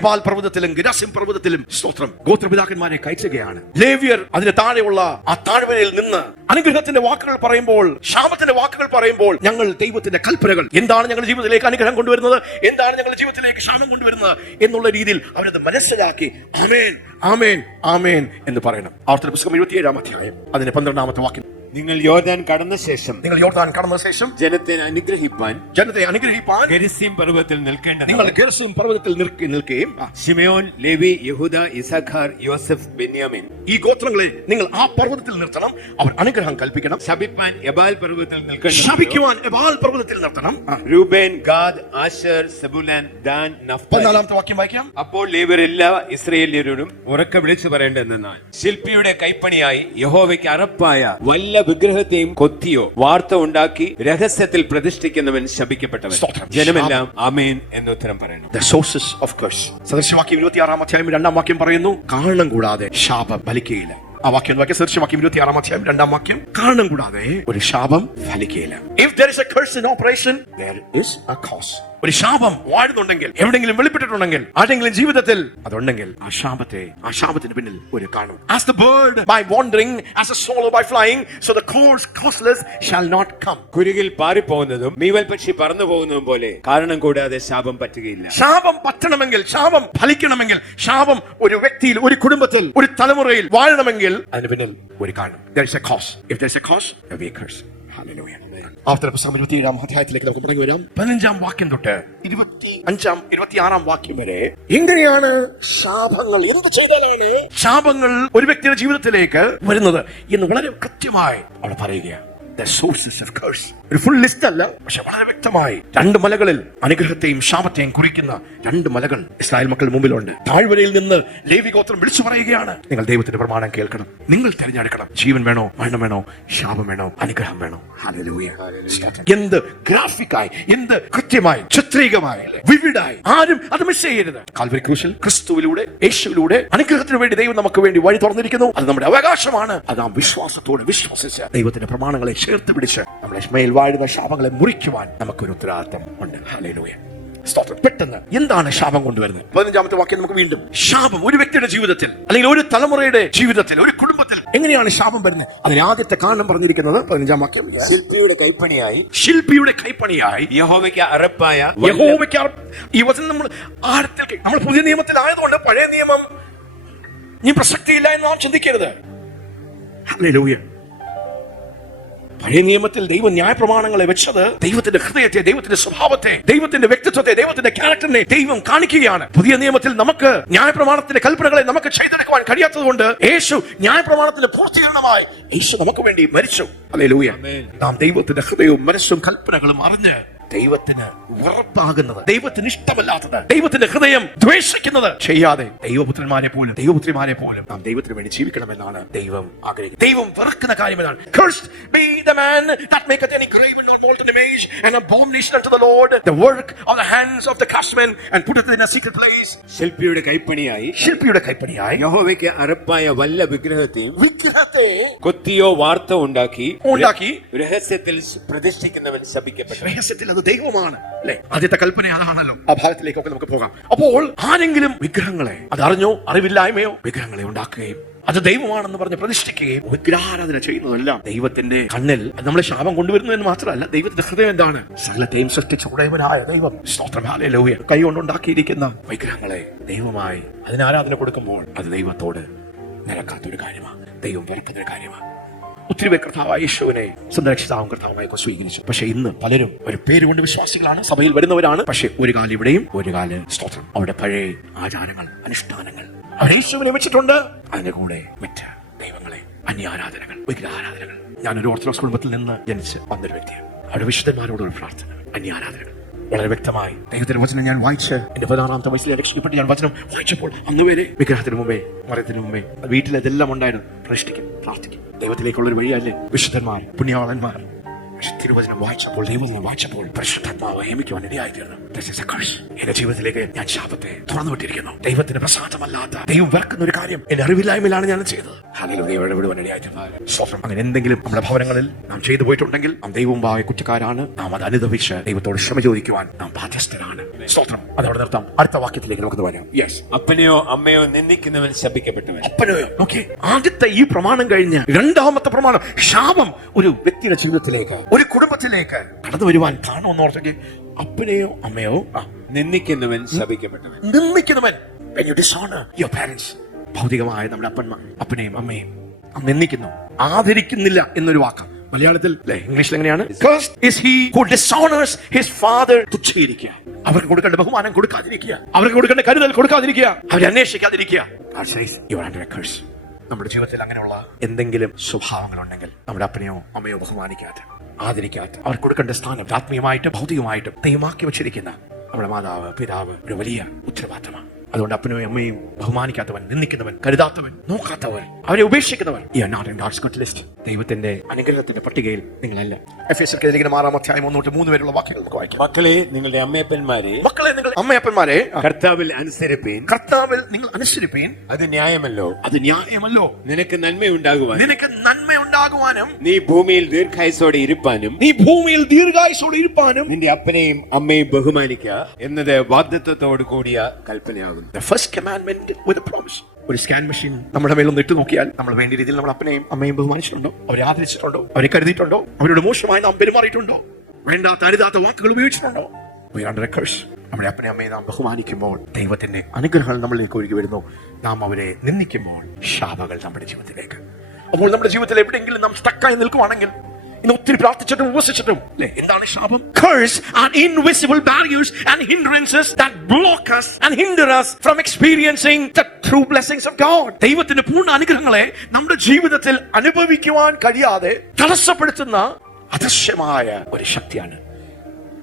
എബാൽ പർവ്വതത്തിലും ഗെരാസിം പർവ്വതത്തിലും സ്തോത്രം ഗോത്രപിതാക്കന്മാരെ കയറ്റുകയാണ്. ലേവ്യർ അതിന് താഴെയുള്ള ആ താഴ്വരയിൽ നിന്ന് അനുഗ്രഹത്തിന്റെ വാക്കുകൾ പറയുമ്പോൾ, ശാപത്തിന്റെ വാക്കുകൾ പറയുമ്പോൾ, ഞങ്ങൾ ദൈവത്തിന്റെ കൽപ്പനകൾ എന്താണ് ഞങ്ങളുടെ ജീവിതത്തിലേക്ക് അനുഗ്രഹം കൊണ്ടുവരുന്നത്, എന്താണ് ഞങ്ങളുടെ ജീവിതത്തിലേക്ക് ശാപം കൊണ്ടുവരുന്നത് എന്നുള്ള രീതിയിൽ അവരത് മനസ്സിലാക്കി ആമേൻ ആമേൻ ആമേൻ എന്ന് പറയണം. ആവർത്തന പുസ്തകം 27-ാം അധ്യായം അതിന്റെ 12-ാമത്തെ വാക്യം. നിങ്ങൾ യോർദാൻ കടന്ന ശേഷം ജനത്തെ അനുഗ്രഹിപ്പാൻ ഗെരിസീം പർവ്വതത്തിൽ നിൽക്കേണ്ടത്. നിങ്ങൾ ഗെരിസീം പർവ്വതത്തിൽ നിൽക്കുകയും ശിമയോൻ, ലേവി, യഹൂദ, ഇസഖാർ, യോസഫ്, ബെന്യാമിൻ ഈ ഗോത്രങ്ങളെ നിങ്ങൾ ആ പർവ്വതത്തിൽ നിർത്തണം. അവർ അനുഗ്രഹം കൽപ്പിക്കണം. ശപിപ്പാൻ എബാൽ പർവ്വതത്തിൽ നിൽക്കണം. ശപിക്കുവാൻ എബാൽ പർവ്വതത്തിൽ നിർത്തണം. Reuben, Gad, ആശർ, സെബുലാൻ, than, Naphtali. 14-ാമത്തെ വാക്യം വായിക്കാം. അപ്പോൾ ലേവ്യർ എല്ലാ ഇസ്രായേല്യരോടും ഉറക്കെ വിളിച്ചു പറയേണ്ടതെന്നാൽ, ശില്പിയുടെ കൈപ്പണിയായി യഹോവയ്ക്ക് അറപ്പായ വല്ല വിഗ്രഹത്തെയും കൊത്തിയോ വാർത്ത ഉണ്ടാക്കി രഹസ്യത്തിൽ പ്രതിഷ്ഠിക്കുന്നവൻ ശപിക്കപ്പെട്ടവൻ. ജനമെല്ലാം ആമേൻ എന്ന് ഉത്തരം പറയണം. The sources of curse. സദൃശവാക്യം 26-ാം അധ്യായം 2-ാം വാക്യം പറയുന്നു, കാരണം കൂടാതെ ശാപം ഫലിക്കുകയില്ല. ആ വാക്യം വാക്യം സദൃശവാക്യം 26-ാം അധ്യായം 2-ാം വാക്യം, കാരണം കൂടാതെ ഒരു ശാപം ഫലിക്കുകയില്ല. If there is a curse in operation, there is a cause. ഒരു ശാപം വാഴുന്നുണ്ടെങ്കിൽ, എവിടെങ്കിലും വെളിപ്പെട്ടിട്ടുണ്ടെങ്കിൽ, ആരെങ്കിലും ജീവിതത്തിൽ അതുണ്ടെങ്കിൽ, ആ ശാപത്തിന് പിന്നിൽ ഒരു കാണും. As the bird by wandering, as the swallow by flying, so the causeless shall not come. കുരുകിൽ പാറിപ്പോകുന്നതും മീവൽ പക്ഷി പറന്നു പോകുന്നതും പോലെ കാരണം കൂടാതെ ശാപം പറ്റുകയില്ല. ശാപം പറ്റണമെങ്കിൽ, ശാപം ഫലിക്കണമെങ്കിൽ, ശാപം ഒരു വ്യക്തിയിൽ, ഒരു കുടുംബത്തിൽ, ഒരു തലമുറയിൽ വാഴണമെങ്കിൽ അതിന് പിന്നിൽ ഒരു കാരണം. There is a cause. If there is a cause, there will be a curse. Hallelujah. ആവർത്തന പുസ്തകം 27-ാം അധ്യായത്തിലേക്ക് നമുക്ക് മടങ്ങി വരാം. 15-ാം വാക്യം തൊട്ട് 25-ാം 26-ാം വാക്യം വരെ എങ്ങനെയാണ് ശാപങ്ങൾ, എന്ത് ചെയ്താലാണ് ശാപങ്ങൾ ഒരു വ്യക്തിയുടെ ജീവിതത്തിലേക്ക് വരുന്നത് എന്ന് വളരെ കൃത്യമായി അവിടെ പറയുകയാണ്. The sources of curse. ഒരു ഫുൾ ലിസ്റ്റ് അല്ല, പക്ഷെ വളരെ വ്യക്തമായി 2 മലകളിൽ അനുഗ്രഹത്തെയും ശാപത്തെയും കുറിക്കുന്ന 2 മലകൾ ഇസ്രായേൽ മക്കൾ മുമ്പിലുണ്ട്. താഴ്വരയിൽ നിന്ന് ലേവി ഗോത്രം വിളിച്ചു പറയുകയാണ്, നിങ്ങൾ ദൈവത്തിന്റെ പ്രമാണം കേൾക്കണം, നിങ്ങൾ തിരഞ്ഞെടുക്കണം. ജീവൻ വേണോ, മരണം വേണോ, ശാപം വേണോ, അനുഗ്രഹം വേണോ? ഹല്ലേലൂയ. എന്ത് ഗ്രാഫിക്കായി, എന്ത് കൃത്യമായി, ചിത്രീകമായി, വിവിഡായി, ആരും അത് മിസ് ചെയ്യരുത്. കാൽവരി ക്രൂശിൽ ക്രിസ്തുവിലൂടെ, യേശുവിലൂടെ അനുഗ്രഹത്തിന് വേണ്ടി ദൈവം നമുക്ക് വേണ്ടി വഴി തുറന്നിരിക്കുന്നു. അത് നമ്മുടെ അവകാശമാണ്. അത് നാം വിശ്വാസത്തോടെ വിശ്വസിച്ച് ദൈവത്തിന്റെ പ്രമാണങ്ങളെ ചേർത്ത് പിടിച്ച് നമ്മളെ മേൽ വാഴുന്ന ശാപങ്ങളെ മുറിക്കുവാൻ നമുക്കൊരു ഉത്തരവാദിത്തം ഉണ്ട്. ഹല്ലേലൂയ. സ്തോത്രം. പെട്ടെന്ന് എന്താണ് ശാപം കൊണ്ടുവരുന്നത്? 15-ാമത്തെ വാക്യം നമുക്ക് വീണ്ടും, ശാപം ഒരു വ്യക്തിയുടെ ജീവിതത്തിൽ അല്ലെങ്കിൽ ഒരു തലമുറയുടെ ജീവിതത്തിൽ, ഒരു കുടുംബത്തിൽ എങ്ങനെയാണ് ശാപം വരുന്നത്? അതിന് ആദ്യത്തെ കാരണം പറഞ്ഞിരിക്കുന്നത് 15-ാം വാക്യം, ശില്പിയുടെ കൈപ്പണിയായി യഹോവയ്ക്ക് അറപ്പായ ഈ വചനം നമ്മൾ ആഴത്തിൽ, നമ്മൾ പുതിയ നിയമത്തിലായതുകൊണ്ട് പഴയ നിയമം ഇനി പ്രസക്തിയില്ല എന്ന് നാം ചിന്തിക്കരുത്. ഹല്ലേലൂയ. പഴയ നിയമത്തിൽ ദൈവം ന്യായപ്രമാണങ്ങളെ വെച്ചത് ദൈവത്തിന്റെ ഹൃദയത്തെ, ദൈവത്തിന്റെ സ്വഭാവത്തെ, ദൈവത്തിന്റെ വ്യക്തിത്വത്തെ, ദൈവത്തിന്റെ ക്യാരക്ടറിനെ ദൈവം കാണിക്കുകയാണ്. പുതിയ നിയമത്തിൽ നമുക്ക് ന്യായപ്രമാണത്തിന്റെ കൽപ്പനകളെ നമുക്ക് ചെയ്തെടുക്കുവാൻ കഴിയാത്തത് കൊണ്ട് യേശു ന്യായപ്രമാണത്തിന്റെ പൂർത്തീകരണമായി യേശു നമുക്ക് വേണ്ടി മരിച്ചു. ഹല്ലേലൂയ. നാം ദൈവത്തിന്റെ ഹൃദയവും മനസ്സും കൽപ്പനകളും അറിഞ്ഞ് ദൈവത്തിന് വെറുപ്പാകുന്നത്, ദൈവത്തിന് ഇഷ്ടമല്ലാത്തത്, ദൈവത്തിന്റെ ഹൃദയം ദ്വേഷിക്കുന്നത് ചെയ്യാതെ ദൈവപുത്രന്മാരെ പോലും നാം ദൈവത്തിന് വേണ്ടി ജീവിക്കണമെന്നാണ് ദൈവം ആഗ്രഹിക്കുന്നത്. ദൈവം വെറുക്കുന്ന കാര്യം എന്നാണ്. Cursed be the man that maketh any graven or molten image, an abomination unto the Lord, the work of the hands of the craftsman, and putteth it in a secret place. ശില്പിയുടെ കൈപ്പണിയായി യഹോവയ്ക്ക് അറപ്പായ വല്ല വിഗ്രഹത്തെ കൊത്തിയോ വാർത്ത ഉണ്ടാക്കി രഹസ്യത്തിൽ പ്രതിഷ്ഠിക്കുന്നവൻ ശപിക്കപ്പെട്ടു. രഹസ്യത്തിൽ അത് ദൈവമാണ്, അല്ലെ? ആദ്യത്തെ കൽപ്പന അതാണല്ലോ. ആ ഭാഗത്തിലേക്കൊക്കെ നമുക്ക് പോകാം. അപ്പോൾ ആരെങ്കിലും വിഗ്രഹങ്ങളെ, അതറിഞ്ഞോ അറിവില്ലായ്മയോ, വിഗ്രഹങ്ങളെ ഉണ്ടാക്കുകയും അത് ദൈവമാണെന്ന് പറഞ്ഞ് പ്രതിഷ്ഠിക്കുകയും വിഗ്രഹാരാധന ചെയ്യുന്നതെല്ലാം ദൈവത്തിന്റെ കണ്ണിൽ നമ്മളെ ശാപം കൊണ്ടുവരുന്നതെന്ന് മാത്രമല്ല, ദൈവത്തിന്റെ ഹൃദയം എന്താണ്? സകലത്തെയും സൃഷ്ടിച്ച ഉടയവനായ ദൈവം, സ്തോത്രം, ഹല്ലേലൂയ, കൈ കൊണ്ടുണ്ടാക്കിയിരിക്കുന്ന വിഗ്രഹങ്ങളെ ദൈവമായി അതിന് ആരാധന കൊടുക്കുമ്പോൾ അത് ദൈവത്തോട് നിരക്കാത്തൊരു കാര്യമാണ്, ദൈവം വെറുക്കുന്നൊരു കാര്യമാണ്. ഒത്തിരി പേർ കർത്താവായ യേശുവിനെ സ്വന്തം രക്ഷിതാവും കർത്താവുമായി സ്വീകരിച്ചു. പക്ഷെ ഇന്ന് പലരും ഒരു പേരുകൊണ്ട് വിശ്വാസികളാണ്, സഭയിൽ വരുന്നവരാണ്. പക്ഷെ ഒരു കാലം ഇവിടെയും ഒരു കാലം, സ്തോത്രം, അവിടെ പഴയ ആചാരങ്ങൾ, അനുഷ്ഠാനങ്ങൾ അവർ യേശുവിനെ വെച്ചിട്ടുണ്ട്. അതിന്റെ കൂടെ മറ്റ് ദൈവങ്ങളെ, അന്യാരാധനകൾ, വിഗ്രഹാരാധനകൾ. ഞാനൊരു ഓർത്തഡോക്സ് കുടുംബത്തിൽ നിന്ന് ജനിച്ച് വന്നൊരു വ്യക്തിയാണ്. അവിടെ വിശുദ്ധന്മാരോടൊരു പ്രാർത്ഥന, അന്യാരാധനകൾ വളരെ വ്യക്തമായി ദൈവത്തിന്റെ വചനം ഞാൻ വായിച്ച് എന്റെ 16-ാമത്തെ വയസ്സിൽ രക്ഷപ്പെട്ട് ഞാൻ വചനം വായിച്ചപ്പോൾ അന്ന് വരെ വിഗ്രഹത്തിന് മുമ്പേ, മരത്തിന് മുമ്പേ വീട്ടിൽ ഇതെല്ലാം ഉണ്ടായിരുന്നു. പ്രതിഷ്ഠിക്കും, പ്രാർത്ഥിക്കും. ദൈവത്തിലേക്കുള്ളൊരു വഴിയല്ലേ വിശുദ്ധന്മാർ, പുണ്യവാളന്മാർ, പക്ഷെ തിരുവചനം വായിച്ചപ്പോൾ, ദൈവവചനം വായിച്ചപ്പോൾ പരിശുദ്ധാത്മാവ് നിയമിക്കുവാൻ ഇടയായി തീർന്നു. എന്റെ ജീവിതത്തിലേക്ക് ഞാൻ ശാപത്തെ തുറന്നു വിട്ടിരിക്കുന്നു. ദൈവത്തിന് പ്രസാദമല്ലാത്ത, ദൈവം വെറുക്കുന്ന ഒരു കാര്യം എന്റെ അറിവില്ലായ്മയിലാണ് ഞാൻ ചെയ്തത്. ഇടപെടുവാൻ ഇടയായി തീർന്നു. അങ്ങനെ എന്തെങ്കിലും നമ്മുടെ ഭവനങ്ങളിൽ നാം ചെയ്തു പോയിട്ടുണ്ടെങ്കിൽ നാം ദൈവവുമായ കുറ്റക്കാരാണ്. നാം അത് അനുദപിച്ച് ദൈവത്തോട് ക്ഷമ ചോദിക്കുവാൻ നാം ബാധ്യസ്ഥരാണ്. സ്തോത്രം. അതോടെ നിർത്താം. അടുത്ത വാക്യത്തിലേക്ക് നമുക്ക് വരാം. യെസ്. അപ്പനെയോ അമ്മയോ നിന്ദിക്കുന്നവൻ ശപിക്കപ്പെട്ടവൻ. അപ്പനെയോ, ഓക്കെ, ആദ്യത്തെ ഈ പ്രമാണം കഴിഞ്ഞ് രണ്ടാമത്തെ പ്രമാണം, ശാപം ഒരു വ്യക്തിയുടെ ജീവിതത്തിലേക്ക്, ഒരു കുടുംബത്തിലേക്ക് കടന്നു വരുവാൻ കാണുമെന്ന് ഓർത്തെങ്കിൽ, അപ്പനെയോ അമ്മയോ നിന്ദിക്കുന്നവൻ ശപിക്കപ്പെട്ടവൻ. നിന്ദിക്കുന്നവൻ, when you dishonor your parents, ഭൗതികമായ നമ്മുടെ അപ്പന്മാർ, അപ്പനെയും അമ്മയും നിന്ദിക്കുന്നു, ആദരിക്കുന്നില്ല എന്നൊരു വാക്ക് മലയാളത്തിൽ, ഇംഗ്ലീഷിൽ എങ്ങനെയാണ്? Cursed is he who dishonors his father. തുച്ഛീകരിക്കുക, അവർക്ക് കൊടുക്കേണ്ട ബഹുമാനം കൊടുക്കാതിരിക്കുക, അവർക്ക് കൊടുക്കേണ്ട കരുതൽ കൊടുക്കാതിരിക്കുക, അവരെ അന്വേഷിക്കാതിരിക്കുക. God says you are under a curse. നമ്മുടെ ജീവിതത്തിൽ അങ്ങനെയുള്ള എന്തെങ്കിലും സ്വഭാവങ്ങളുണ്ടെങ്കിൽ, നമ്മുടെ അപ്പനെയോ അമ്മയോ ബഹുമാനിക്കാത്ത, ആദരിക്കാത്ത, അവർക്ക് കൊടുക്കേണ്ട സ്ഥാനം ആത്മീയമായിട്ടും ഭൗതികമായിട്ടും ദൈവമാക്കി വെച്ചിരിക്കുന്ന നമ്മുടെ മാതാവ്, പിതാവ് ഒരു വലിയ ഉത്തരവാദിത്തമാണ്. അതുകൊണ്ട് അപ്പനെയും അമ്മയും ബഹുമാനിക്കാത്തവൻ, നിന്ദിക്കുന്നവൻ, കരുതാത്തവൻ, നോക്കാത്തവൻ, അവരെ ഉപേക്ഷിക്കുന്നവൻ, you are not in God's good list. ദൈവത്തിന്റെ അനുഗ്രഹത്തിന്റെ പട്ടികയിൽ നിങ്ങളല്ല. എഫെസ്യർക്കെതിരെ 6:3 വരെയുള്ള വാക്യങ്ങൾ നമുക്ക് വായിക്കാം. മക്കളെ, നിങ്ങളുടെ അമ്മയപ്പന്മാരെ നിങ്ങളുടെ അമ്മയപ്പന്മാരെ കർത്താവിൽ അനുസരിപ്പീൻ. കർത്താവിൽ നിങ്ങൾ അനുസരിപ്പീൻ. അത് ന്യായമല്ലോ. അത് ന്യായമല്ലോ. നിനക്ക് നന്മയുണ്ടാകുവാൻ, നിനക്ക് നന്മയുണ്ടാകുവാനും, നീ ഭൂമിയിൽ ദീർഘായുസോടെ ഇരുപ്പാനും, നിന്റെ അപ്പനെയും അമ്മയും ബഹുമാനിക്ക എന്നത് വാഗ്ദത്തത്തോട് കൂടിയ കൽപ്പനയാകുന്നു. The first commandment with a promise. ഒരു സ്കാൻ മെഷീൻ നമ്മുടെ മേലൊന്ന് ഇട്ട് നോക്കിയാൽ നമ്മൾ വേണ്ട രീതിയിൽ നമ്മൾ അപ്പനെയും അമ്മയും ബഹുമാനിച്ചിട്ടുണ്ടോ? അവരെ ആദരിച്ചിട്ടുണ്ടോ? അവരെ കരുതിയിട്ടുണ്ടോ? അവരോട് മോശമായി നാം പെരുമാറിയിട്ടുണ്ടോ? വേണ്ടാത്ത അരുതാത്ത വാക്കുകൾ ഉപയോഗിച്ചിട്ടുണ്ടോ? We are under a curse. നമ്മുടെ അപ്പനെ അമ്മയെ നാം ബഹുമാനിക്കുമ്പോൾ ദൈവത്തിന്റെ അനുഗ്രഹങ്ങൾ നമ്മളിലേക്ക് ഒഴുകി വരുന്നു. നാം അവരെ നിന്ദിക്കുമ്പോൾ ശാപങ്ങൾ നമ്മുടെ ജീവിതത്തിലേക്ക്. അപ്പോൾ നമ്മുടെ ജീവിതത്തിൽ എവിടെയെങ്കിലും നാം സ്റ്റക്കായി നിൽക്കുവാണെങ്കിൽ, ഇന്ന് ഒത്തിരി പ്രാർത്ഥിച്ചിട്ടും ഉപവസിച്ചിട്ടും എന്താണ് ശാപം? Curse are invisible barriers and hindrances that block us and hinder us from experiencing the true blessings of God. ദൈവത്തിന്റെ പൂർണ്ണ അനുഗ്രഹങ്ങളെ നമ്മുടെ ജീവിതത്തിൽ അനുഭവിക്കുവാൻ കഴിയാതെ തടസ്സപ്പെടുത്തുന്ന അദൃശ്യമായ ഒരു ശക്തിയാണ്,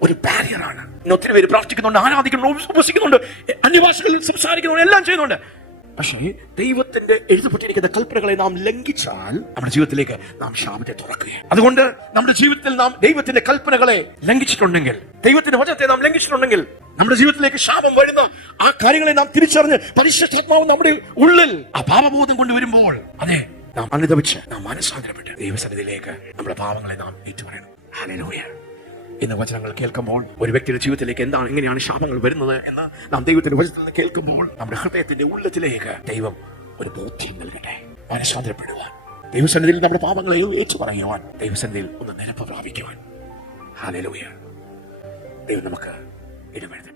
ഒരു ബാരിയറാണ്. ഇന്ന് ഒത്തിരി പേര് പ്രാർത്ഥിക്കുന്നുണ്ട്, ആരാധിക്കുന്നുണ്ട്, ഉപവസിക്കുന്നുണ്ട്, അന്യഭാഷകളിൽ സംസാരിക്കുന്നുണ്ട്, എല്ലാം ചെയ്യുന്നുണ്ട്. പക്ഷേ ദൈവത്തിന്റെ എഴുതപ്പെട്ടിരിക്കുന്ന കൽപ്പനകളെ നാം ലംഘിച്ചാൽ നമ്മുടെ ജീവിതത്തിലേക്ക് നാം ശാപത്തെ തുറക്കുകയാണ്. അതുകൊണ്ട് നമ്മുടെ ജീവിതത്തിൽ നാം ദൈവത്തിന്റെ കൽപ്പനകളെ ലംഘിച്ചിട്ടുണ്ടെങ്കിൽ, ദൈവത്തിന്റെ വചനത്തെ നാം ലംഘിച്ചിട്ടുണ്ടെങ്കിൽ, നമ്മുടെ ജീവിതത്തിലേക്ക് ശാപം വരുന്ന ആ കാര്യങ്ങളെ നാം തിരിച്ചറിഞ്ഞ് പരിശുദ്ധാത്മാവ് നമ്മുടെ ഉള്ളിൽ ആ പാപബോധം കൊണ്ടുവരുമ്പോൾ, അതെ, നാം അനുദപിച്ച് നാം മനസ്സാന്തരപ്പെട്ട് ദൈവസന്നിധിയിലേക്ക് നമ്മുടെ പാപങ്ങളെ നാം ഏറ്റുപറയണം. ഹല്ലേലൂയ. ഇന്ന് വചനങ്ങൾ കേൾക്കുമ്പോൾ ഒരു വ്യക്തിയുടെ ജീവിതത്തിലേക്ക് എങ്ങനെയാണ് ശാപങ്ങൾ വരുന്നത് എന്ന് നാം ദൈവത്തിന്റെ വചനത്തിൽ നിന്ന് കേൾക്കുമ്പോൾ നമ്മുടെ ഹൃദയത്തിന്റെ ഉള്ളത്തിലേക്ക് ദൈവം ഒരു ബോധ്യം നൽകട്ടെ. മനസ്സാന്തരപ്പെടുവാൻ, ദൈവസന്നിധിയിൽ നമ്മുടെ പാപങ്ങളെ ഏറ്റുപറയുവാൻ, ദൈവസന്നിധിയിൽ ഒന്ന് നിരപ്പ് പ്രാപിക്കുവാൻ. ഹല്ലേലൂയ. ദൈവം നമുക്ക് ഇടപെടുന്നു.